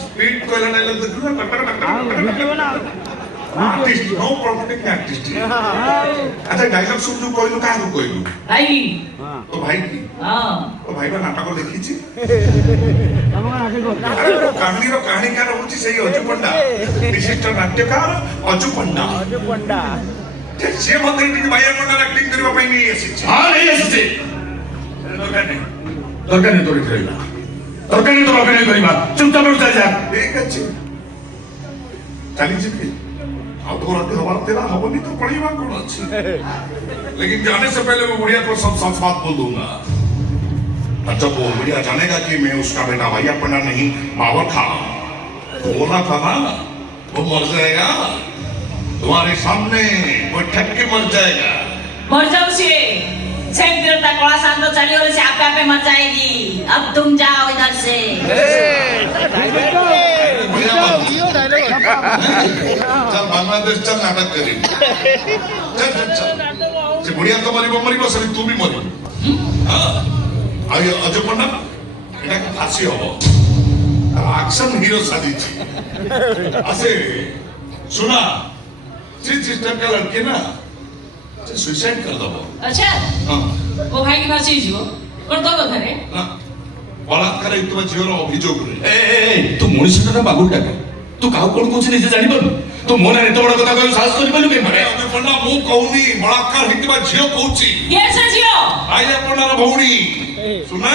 speed कोयला नाही लागत आर्टिस्ट नो प्रॉब्लम आर्टिस्ट अच्छा डायलॉग सुन जो कोइलु का कोइलु भाई तो भाई की हां तो भाई का नाटक देखी छी हम नाटक कहानी रो कहानीकार होची सही अजू पंडा विशिष्ट नाट्यकार अजू पंडा से मते टी भाई पंडा एक्टिंग करबा पई नहीं आसी हां नहीं आसी दरकार नहीं तोरी खेलना दरकार नहीं तो अभिनय करिबा चुपचाप बैठ जा ठीक अछि चली जी अब तो रात हमारा तेरा हवनी तो पड़ी बात कौन अच्छी लेकिन जाने से पहले मैं बुढ़िया को सब सच बात बोल दूंगा और जब वो बुढ़िया जानेगा कि मैं उसका बेटा भैया पन्ना नहीं बाबर था तो बोला था ना वो मर जाएगा तुम्हारे सामने वो ठग के मर जाएगा मर जाओ से देवता कला शांत चली और से आपे आपे मर जाएगी अब तुम जाओ इधर से चल बांग्लादेश चल नाटक करी चल चल चल से बुढ़िया तो मरी सरी तू भी मरी हां आयो अजो पन्ना एटा फांसी हो एक्शन हीरो सादी छी असे सुना सिस्टर का लड़के ना सुसाइड कर दबो अच्छा हां वो भाई की फांसी जीवो कर दबो घरे ना बलात्कार इतना जीवन अभियोग रे ए तू मनुष्यटा बागुल टाके तू काउ कोन कोछि निजे जानि बोल तू मोना एत बड़ कथा कहू साहस करि पालु के मारे अबे पन्ना मु कहूनी बलात्कार हितबा झियो कहूची ये से जियो आइले पन्नार भौणी सुना